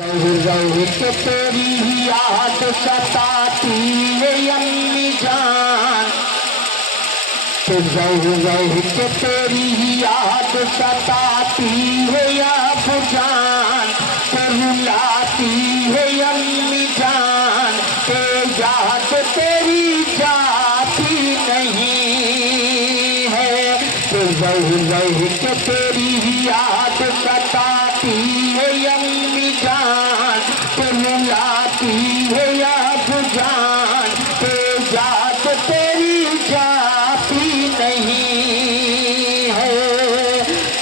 कि तेरी याद सताती है अम्मी जान, कि तेरी याद सताती है अबू जान, रुलाती है अम्मी जान, के याद तेरी जाती नहीं है। कि तेरी याद सताती है अम्मी जान, रुलाती है अबू जान, के याद तेरी जाती नहीं है।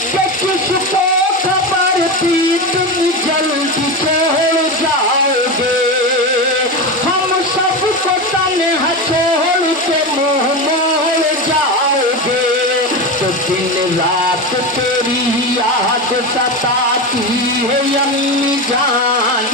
कि किसको खबर थी तुम जल्दी छोड़ जाओगे, हम सबको तन्हा छोड़ के मुंह मोड़ जाओगे। तो दिन रात तेरी याद सताती है अम्मी जान,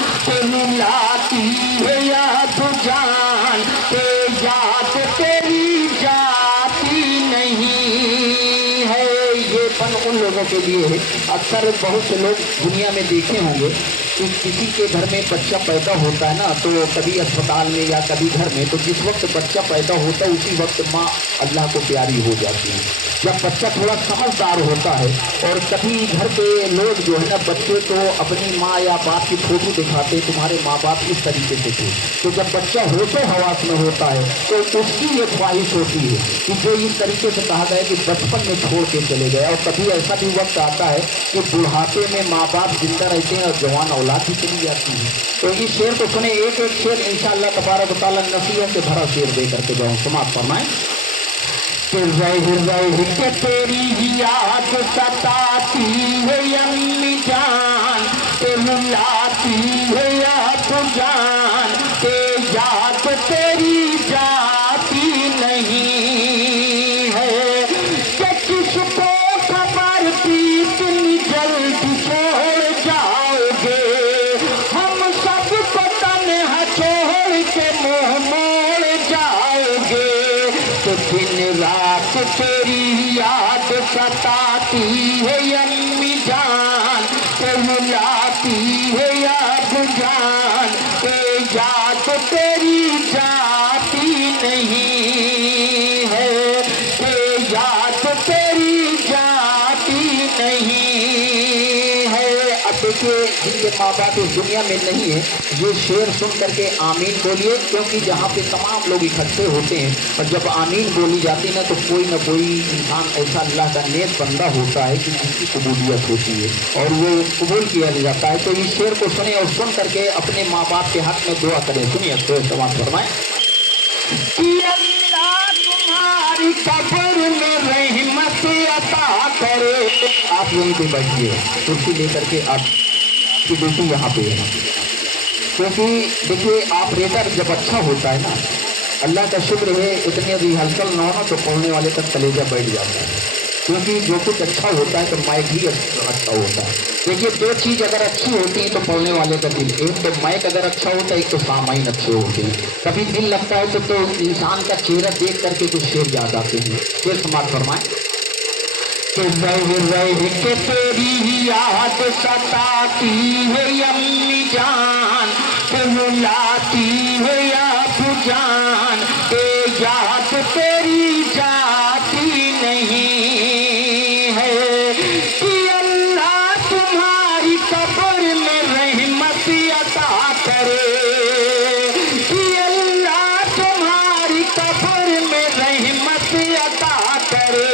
रुलाती है अबू जान, के याद तेरी जाती नहीं है। ये पल उन लोगों के लिए है, अक्सर बहुत से लोग दुनिया में देखे होंगे कि किसी के घर में बच्चा पैदा होता है ना, तो कभी अस्पताल में या कभी घर में, तो जिस वक्त बच्चा पैदा होता है उसी वक्त माँ अल्लाह को प्यारी हो जाती है। जब बच्चा थोड़ा समझदार होता है, और कभी घर के लोग जो है ना बच्चे को अपनी माँ या बाप की फोटो दिखाते, तुम्हारे माँ बाप इस तरीके से थे, तो जब बच्चा होते हवास में होता है तो उसकी ये ख्वाहिश होती है कि जो इस तरीके से कहा गया कि बचपन में छोड़ के चले गए। और कभी ऐसा भी वक्त आता है कि बुढ़ापे में माँ बाप जिंदा रहते हैं और जवान औलाद भी चली जाती है। तो इस शेर को सुने, एक एक शेर इंशाअल्लाह तबारक व तआला नसीहत से भरा शेर दे करके जाऊँ समाप्त फरमाएं। कि तेरी याद सताती है अम्मी जान, रुलाती है अबू जान, के याद तेरी जाती नहीं है। कि किसको खबर थी तुम जल्दी छोड़ जाओगे, हम सबको तन्हा छोड़ के मुंह मोड़ जाओगे। तो दिन रात तेरी याद सताती है अम्मी जान, रुलाती है अबू जान, के याद तेरी जाती नहीं है, के याद तेरी जाती नहीं है। अब देखिए, जिनके माँ बाप इस दुनिया में नहीं है, ये शेर सुन करके आमीन बोलिए, क्योंकि जहाँ पे तमाम लोग इकट्ठे होते हैं और जब आमीन बोली जाती है ना, तो कोई ना कोई इंसान ऐसा अल्लाह का नेक बंदा होता है कि जिसकी कबूलियत होती है और वो कबूल किया जाता है। तो इस शेर को सुने और सुन करके अपने माँ बाप के हक में दुआ करें। सुनिए, शेर समाप्त फरमाएं। कि अल्लाह तुम्हारी कब्र में रहमत अता करे। आप यहीं पे बैठिए, कुर्सी लेकर के आपकी बेटी यहाँ पे है, क्योंकि देखिए ऑपरेटर जब अच्छा होता है ना, अल्लाह का शुक्र है, इतनी रिहर्सल ना हो ना तो पढ़ने वाले तक कलेजा बैठ जाता है, क्योंकि जो कुछ अच्छा होता है तो माइक भी अच्छा होता है। देखिए, दो चीज़ अगर अच्छी होती है तो पढ़ने वाले का दिल, एक तो माइक अगर अच्छा होता है, एक तो सामाइन अच्छे होते हैं। कभी दिल लगता है तो इंसान का चेहरा देख करके कुछ शेर याद आते हैं। शेर समाप्त फरमाएं। कि तेरी याद सताती है अम्मी जान, रुलाती है अबू जान, के याद तेरी जाती नहीं है। कि अल्लाह तुम्हारी कब्र में रहमत अता करे, कि अल्लाह तुम्हारी कब्र में रहमत अता करे,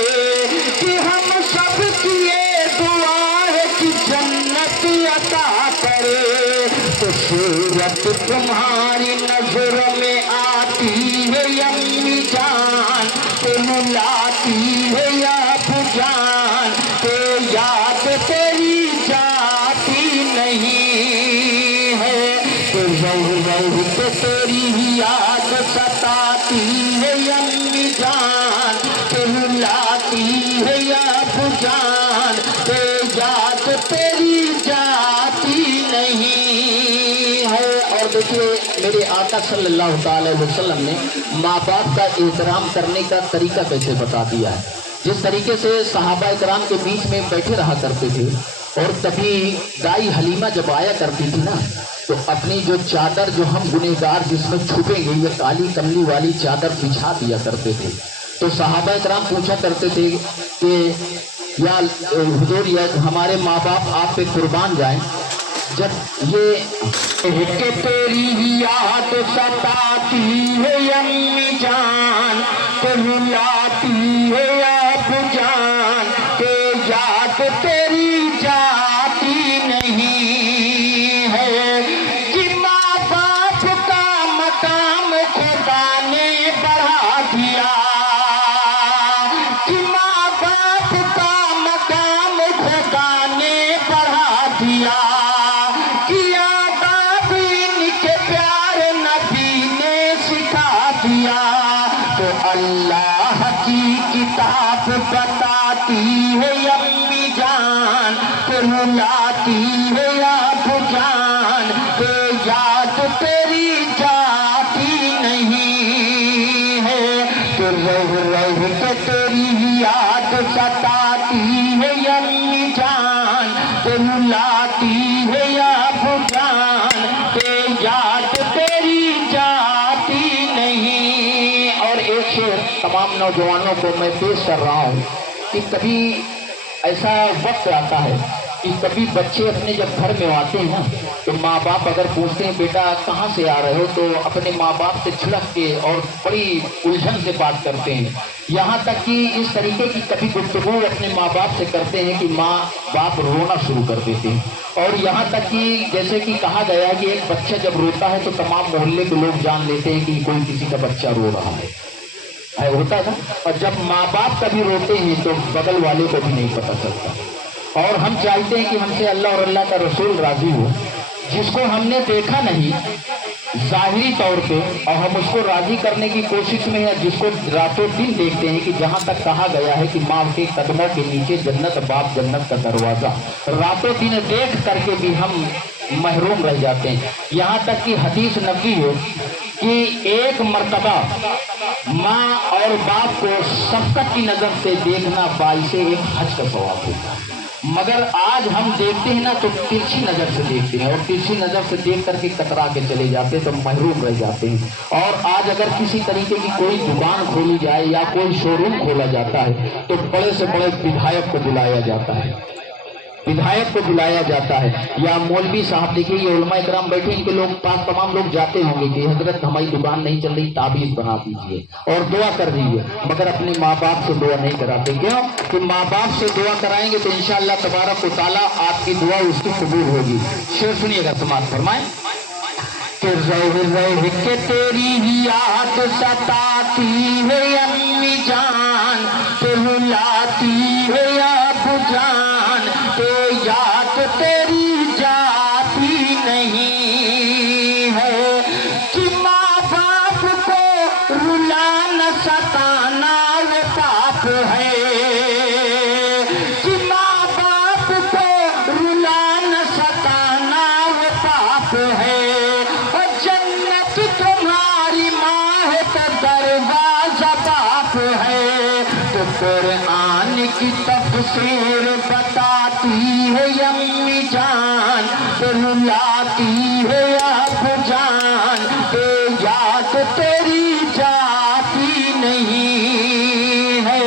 कि हम सब किए दुआ है कि जन्नत अता करे। तो सूरत तुम्हारी नजर में आती है अम्मी जान, रुलाती है अबू जान, के याद तेरी जाती नहीं है। कि तेरी याद सताती है अम्मी जान, रुलाती है अबू जान, के याद तेरी जाती नहीं है। और देखिए, मेरे आका सल्लल्लाहु अलैहि वसल्लम ने माँ बाप का एहतराम करने का तरीका कैसे बता दिया है। जिस तरीके से सहाबा इकराम के बीच में बैठे रहा करते थे اور کبھی دائی حلیمہ جب آیا کرتی تھی نا تو اپنی جو چادر جو ہم گنہگار جس میں چھپیں گے یہ کالی کملی والی چادر بچھا دیا کرتے تھے. تو صحابہ کرام پوچھا کرتے تھے کہ یا حضور یا ہمارے ماں باپ آپ پہ قربان جائیں. جب یہ کہ تیری یاد ستاتی ہے امی جان کہ رلاتی ہے ابو جان کہ یاد تیری جاتی نہیں ہے کہ ماں باپ کا مقام خدا نے بڑھا دیا کہ ماں باپ کا مقام خدا نے بڑھا دیا تو اللہ کی کتاب بتاتی ہے امی جان کہ رلاتی ہے ابو جان کہ یاد تیری جاتی نہیں ہے کہ رہ رہ کے تیری یاد ستاتی ہے امی جان کہ رلاتی ہے ابو جان کہ یاد تیری جاتی نہیں. اور ایک شعر تمام نوجوانوں کو میں پیش کر رہا ہوں کہ کبھی ایسا وقت آتا ہے کہ کبھی بچے اپنے جب گھر میں آتے ہیں نا تو ماں باپ اگر پوچھتے ہیں بیٹا کہاں سے آ رہے ہو تو اپنے ماں باپ سے چھڑک کے اور بڑی الجھن سے بات کرتے ہیں. یہاں تک کہ اس طریقے کی کبھی گفتگو اپنے ماں باپ سے کرتے ہیں کہ ماں باپ رونا شروع کر دیتے ہیں. اور یہاں تک کہ جیسے کہ کہا گیا ہے کہ ایک بچہ جب روتا ہے تو تمام محلے کے لوگ جان لیتے ہیں کہ کوئی کسی کا بچہ رو رہا ہے. ہوتا تھا. اور جب ماں باپ کبھی روتے ہیں تو بغل والے کو بھی نہیں پتہ چلتا. اور ہم چاہتے ہیں کہ ہم سے اللہ اور اللہ کا رسول راضی ہو. جس کو ہم نے دیکھا نہیں ظاہری طور پہ اور ہم اس کو راضی کرنے کی کوشش میں ہیں, جس کو راتوں دن دیکھتے ہیں کہ جہاں تک کہا گیا ہے کہ ماں کے قدموں کے نیچے جنت, باپ جنت کا دروازہ, راتوں دن دیکھ کر کے بھی ہم محروم رہ جاتے ہیں. یہاں تک کہ حدیث نبوی ہے کہ ایک مرتبہ ماں اور باپ کو شفقت کی نظر سے دیکھنا باعث ایک حج کا ثواب ہوتا ہے. مگر آج ہم دیکھتے ہیں نا تو ترچھی نظر سے دیکھتے ہیں, اور ترچھی نظر سے دیکھ کر کے کترا کے چلے جاتے ہیں تو محروم رہ جاتے ہیں. اور آج اگر کسی طریقے کی کوئی دکان کھولی جائے یا کوئی شو روم کھولا جاتا ہے تو بڑے سے بڑے ودھایک کو بلایا جاتا ہے, ودھایک کو بلایا جاتا ہے. یا مولوی صاحب دیکھیے یہ علماء کرام بیٹھے ان کے لوگ پاس تمام لوگ جاتے ہوں گے کہ حضرت ہماری دکان نہیں چل رہی, تعویذ بنا دیجیے اور دعا کر دیجیے. مگر اپنے ماں باپ سے دعا نہیں کراتے. کیوں کہ ماں باپ سے دعا کرائیں گے تو انشاءاللہ تبارک و تعالیٰ آپ کی دعا اس کی قبول ہوگی. شعر سنیے گا, سماعت فرمائیں. کہ رہ رہ کے تیری یاد ستاتی ہے امی جان کہ رلاتی ہے ابو جان کہ یاد تیری جاتی نہیں ہے کہ ماں باپ کو رلانا ستانا وہ پاپ ہے کہ ماں باپ کو رلانا ستانا وہ پاپ ہے. قرآن کی تفسیر بتاتی ہے امی جان کہ رلاتی ہے ابو جان کہ یاد تیری جاتی نہیں ہے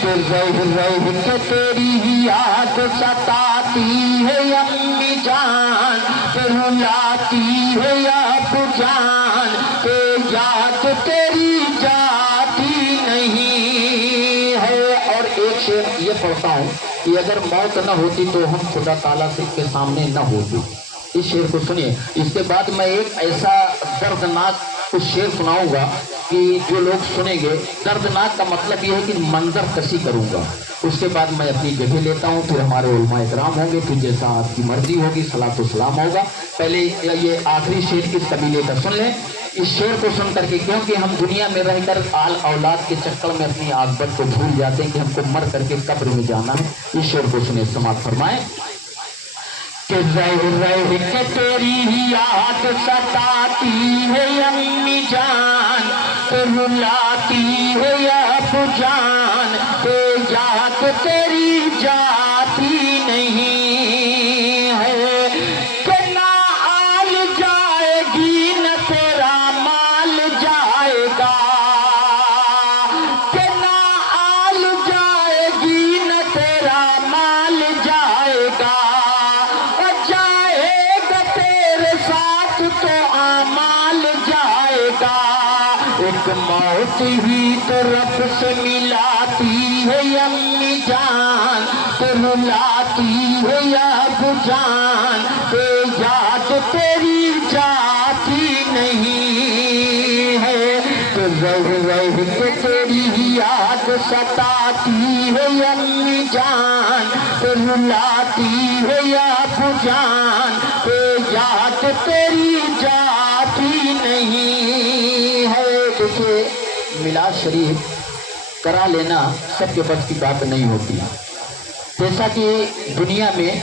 کہ رہ رہ کے تیری یاد ستاتی ہے امی جان کہ رلاتی ہے ابو جان کہ یاد تیری جاتی نہیں. یہ پڑھتا ہوں کہ اگر موت نہ ہوتی تو ہم خدا تعالیٰ کے سامنے نہ ہوتے. اس شعر کو سنیے. اس کے بعد میں ایک ایسا دردناک کچھ شعر سناؤں گا کہ جو لوگ سنیں گے, دردناک کا مطلب یہ ہے کہ منظر کشی کروں گا. اس کے بعد میں اپنی جگہ لیتا ہوں, پھر ہمارے علماء کرام ہوں گے, پھر جیسا آپ کی مرضی ہوگی صلاۃ و سلام ہوگا. پہلے یہ آخری شعر کس قبیلے کا سن لیں. اس شعر کو سن کر کے, کیونکہ ہم دنیا میں رہ کر آل اولاد کے چکر میں اپنی عاقبت کو بھول جاتے ہیں کہ ہم کو مر کر کے قبر میں جانا ہے. اس شعر کو سنیں, سماعت فرمائیں. کہ رہ رہ کے تیری یاد ستاتی ہے امی جان کہ رلاتی ہے ابو جان کہ یاد تیری جاتی نہیں एक मौत ही तो रब से मिलाती है अम्मी जान, तो रुलाती है अबू जान, ते याद तेरी जाती नहीं है, तो रह रह के तेरी याद सताती है अम्मी जान, तो रुलाती है अबू जान, ते याद तेरी जाती नहीं है। देखिए, मिलाद शरीफ करा लेना सबके बस की बात नहीं होती। जैसा कि दुनिया में